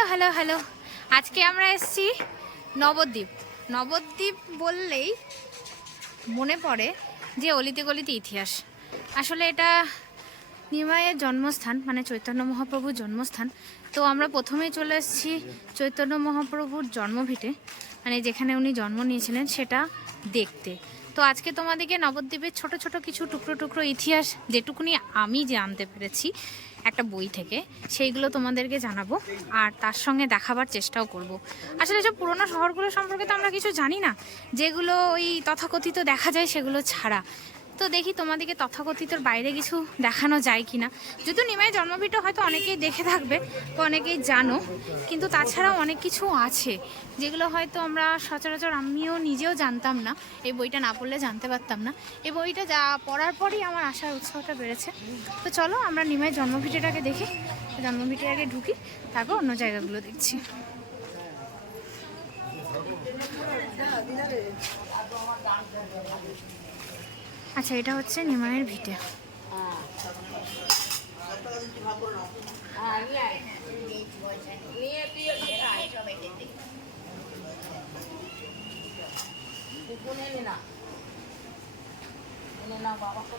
Hello hello hello আজকে আমরা এসেছি নবদ্বীপ। নবদ্বীপ বললেই মনে পড়ে যে অলিতে গলিতে ইতিহাস। আসলে এটা নিমাইয়ের জন্মস্থান, মানে চৈতন্য মহাপ্রভুর জন্মস্থান। তো আমরা প্রথমেই চলে এসেছি চৈতন্য মহাপ্রভুর জন্মভিটে, মানে যেখানে উনি জন্ম নিয়েছিলেন সেটা দেখতে। তো আজকে তোমাদেরকে নবদ্বীপের ছোট ছোট কিছু টুকরো টুকরো ইতিহাস, যেটুকুনি আমি জানতে পেরেছি একটা বই থেকে, সেইগুলো তোমাদেরকে জানাবো আর তার সঙ্গে দেখাবার চেষ্টাও করব। আসলে সব পুরোনো শহরগুলো সম্পর্কে তো আমরা কিছু জানি না, যেগুলো ওই তথাকথিত দেখা যায় সেগুলো ছাড়া। তো দেখি তোমাদেরকে তথাকথিতর বাইরে কিছু দেখানো যায় কি না। যদিও নিমাইয়ের জন্মভিটা হয়তো অনেকেই দেখে থাকবে বা অনেকেই জানো, কিন্তু তাছাড়াও অনেক কিছু আছে যেগুলো হয়তো আমরা সচরাচর, আমিও নিজেও জানতাম না। এই বইটা না পড়লে জানতে পারতাম না। এই বইটা যা পড়ার পরই আমার আসার উৎসাহটা বেড়েছে। তো চলো আমরা নিমাইয়ের জন্মভিটাটাকে দেখি, জন্মভিটার আগে ঢুকি, তারপর অন্য জায়গাগুলো দেখছি। আচ্ছা, এটা হচ্ছে নিমাইয়ের ভিটে।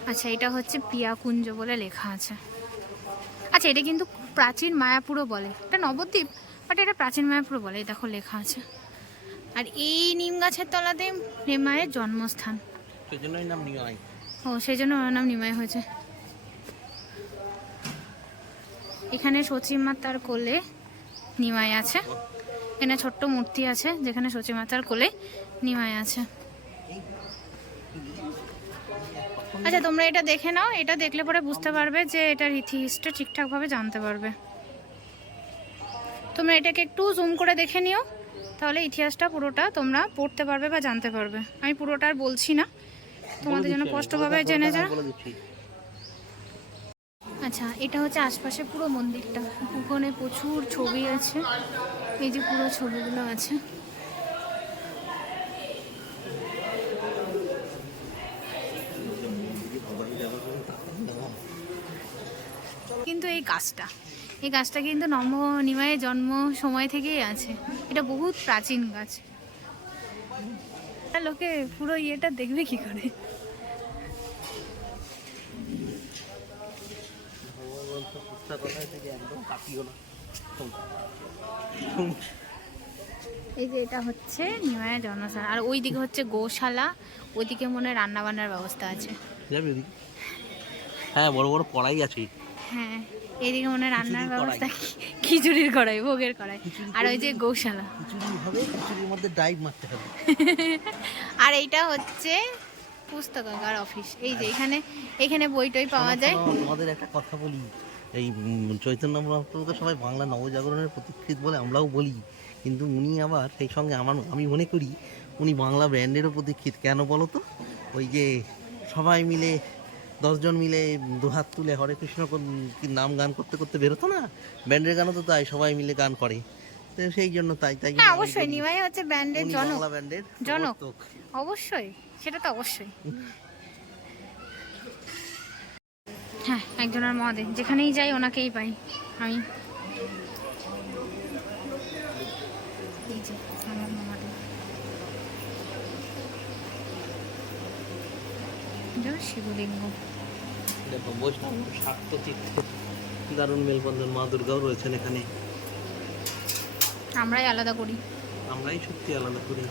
আচ্ছা, এটা হচ্ছে পিয়াকুঞ্জ বলে লেখা আছে। আচ্ছা, এটা কিন্তু প্রাচীন মায়াপুরও বলে। এটা নবদ্বীপ, বাট এটা প্রাচীন মায়াপুরও বলে, এই দেখো লেখা আছে। আর এই নিম গাছের তলাতে নিমাইয়ের জন্মস্থান, সেজন্যই নাম নিমাই। ও সেই জন্য ওর নাম নিমাই হয়েছে। এখানে সচিমাতার কোলে নিমাই আছে। এখানে ছোট্ট মূর্তি আছে যেখানে সচিমাতার কোলে নিমাই আছে। আচ্ছা, তোমরা এটা দেখে নাও, এটা দেখলে পরে বুঝতে পারবে যে এটার ইতিহাসটা ঠিকঠাকভাবে জানতে পারবে। তোমরা এটাকে একটু জুম করে দেখে নিও, তাহলে ইতিহাসটা পুরোটা তোমরা পড়তে পারবে বা জানতে পারবে। আমি পুরোটা আর বলছি না, তোমাদের জন্য স্পষ্টভাবে জেনে যা। আচ্ছা, এটা হচ্ছে আশপাশে পুরো মন্দিরটা। ওখানে প্রচুর ছবি আছে, এই যে পুরো ছবিগুলো আছে। কিন্তু এই গাছটা কিন্তু নিমাইয়ের জন্ম সময় থেকেই আছে। এটা বহুত প্রাচীন গাছ। লোকে পুরো ইয়েটা দেখবে কি করে? এই যে এটা হচ্ছে নিমাইয়ের জন্মস্থান। আর ওই দিকে হচ্ছে গোশালা, ওইদিকে মনে হয় রান্না বান্নার ব্যবস্থা আছে। হ্যাঁ, বড় বড় কড়াই আছে। হ্যাঁ, এইদিকে মনে হয় রান্নার ব্যবস্থা, খিচুড়ির কড়াই, ভোগের কড়াই। আর ওই যে গৌশালা, খিচুড়ির মধ্যে ডাইভ মারতে হবে। আর এইটা হচ্ছে পুস্তকাগার অফিস। এই যে এখানে বই টই পাওয়া যায়। তোমাদের একটা কথা বলি, এই চৈতন্য মহাপ্রভুকে সবাই বাংলা নবজাগরণের প্রতীক্ষিত বলে আমরাও বলি, কিন্তু উনি আবার সেই সঙ্গে আমি মনে করি উনি বাংলা ব্র্যান্ডেরও প্রতীক্ষিত। কেন বলো তো? ওই যে সবাই মিলে 10 জন মিলে দুহাত তুলে হরে কৃষ্ণ নাম গান করতে করতে বেরোতো না, ব্যান্ডের গানও তো তাই, সবাই মিলে গান করে। তো সেই জন্য তাই হ্যাঁ, অবশ্যই নিমাই হচ্ছে ব্যান্ডের জনক, বাংলা ব্যান্ডের জনক অবশ্যই, সেটা তো অবশ্যই। হ্যাঁ, একজনের মহাদেব, যেখানেই যাই ওনাকেই পাই আমি। এই যে আমার মহাদেব, এটা শিবলিঙ্গ। দেখো, বৈষ্ণব শাক্ত তীর্থের দারুণ মেলবন্ধন। মা দুর্গাও রয়েছেন এখানে। আমরাই আলাদা করি, আমরাই সত্যি আলাদা করি।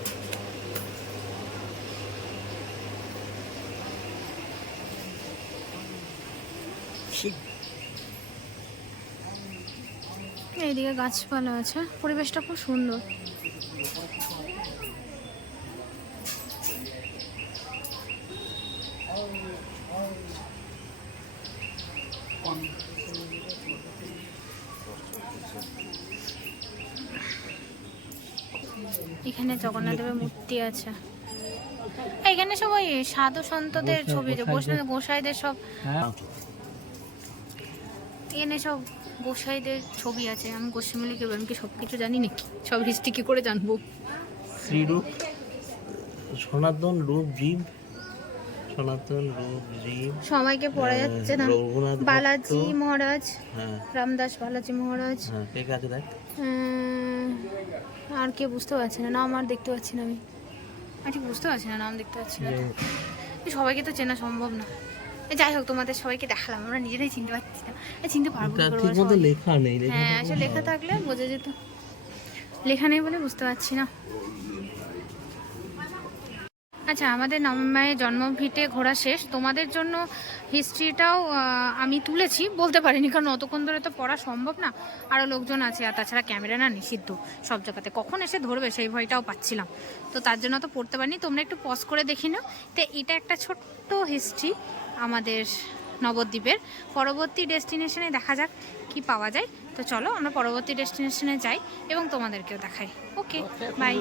এইদিকে গাছপালা আছে, পরিবেশটা খুব সুন্দর। এখানে জগন্নাথ দেবের মূর্তি আছে। এখানে সবাই সাধু সন্তদের ছবি, গোসাইদের সব, এখানে সব গোসাইদের ছবি আছে। আমি গোস্বামী কেউ, আমি কি সব কিছু জানি নাকি? সব হিস্ট্রি কি করে জানবো? শ্রীরূপ, সনাতন রূপ জীব, সনাতন রূপ জীব সবাইকে পড়া যাচ্ছে না। রঘুনাথ বালাজি মহারাজ, হ্যাঁ, রামদাস বালাজি মহারাজ, হ্যাঁ, কে আছে দেখ। আর কে বুঝতে পারছি না, নাম আর দেখতে পাচ্ছি না আমি ঠিক বুঝতে পারছি না, নাম দেখতে পাচ্ছি না তো। এই সবাইকে তো চেনা সম্ভব না। যাই হোক, তোমাদের সবাইকে দেখালাম, আমরা নিজেরাই চিনতে পারছি না, চিনতে পারবো কি করে ঠিক মতো সবাই? লেখা নেই। হ্যাঁ, আসলে লেখা থাকলে বোঝা যেত, লেখা নেই বলে বুঝতে পারছি না। আচ্ছা, আমাদের মায়ের জন্মভিটে ঘোরা শেষ। তোমাদের জন্য হিস্ট্রিটাও আমি তুলেছি, বলতে পারিনি কারণ অতক্ষণ ধরে তো পড়া সম্ভব না, আরও লোকজন আছে, আর তাছাড়া ক্যামেরা না নিষিদ্ধ সব জায়গাতে, কখন এসে ধরবে সেই ভয়টাও পাচ্ছিলাম, তো তার জন্য তো পড়তে পারিনি। তোমরা একটু পজ করে দেখে নাও। তো এটা একটা ছোট্ট হিস্ট্রি আমাদের নবদ্বীপের। পরবর্তী ডেস্টিনেশনে দেখা যাক কি পাওয়া যায়। তো চলো আমরা পরবর্তী ডেস্টিনেশনে যাই এবং তোমাদেরকেও দেখাই। ওকে, বাই।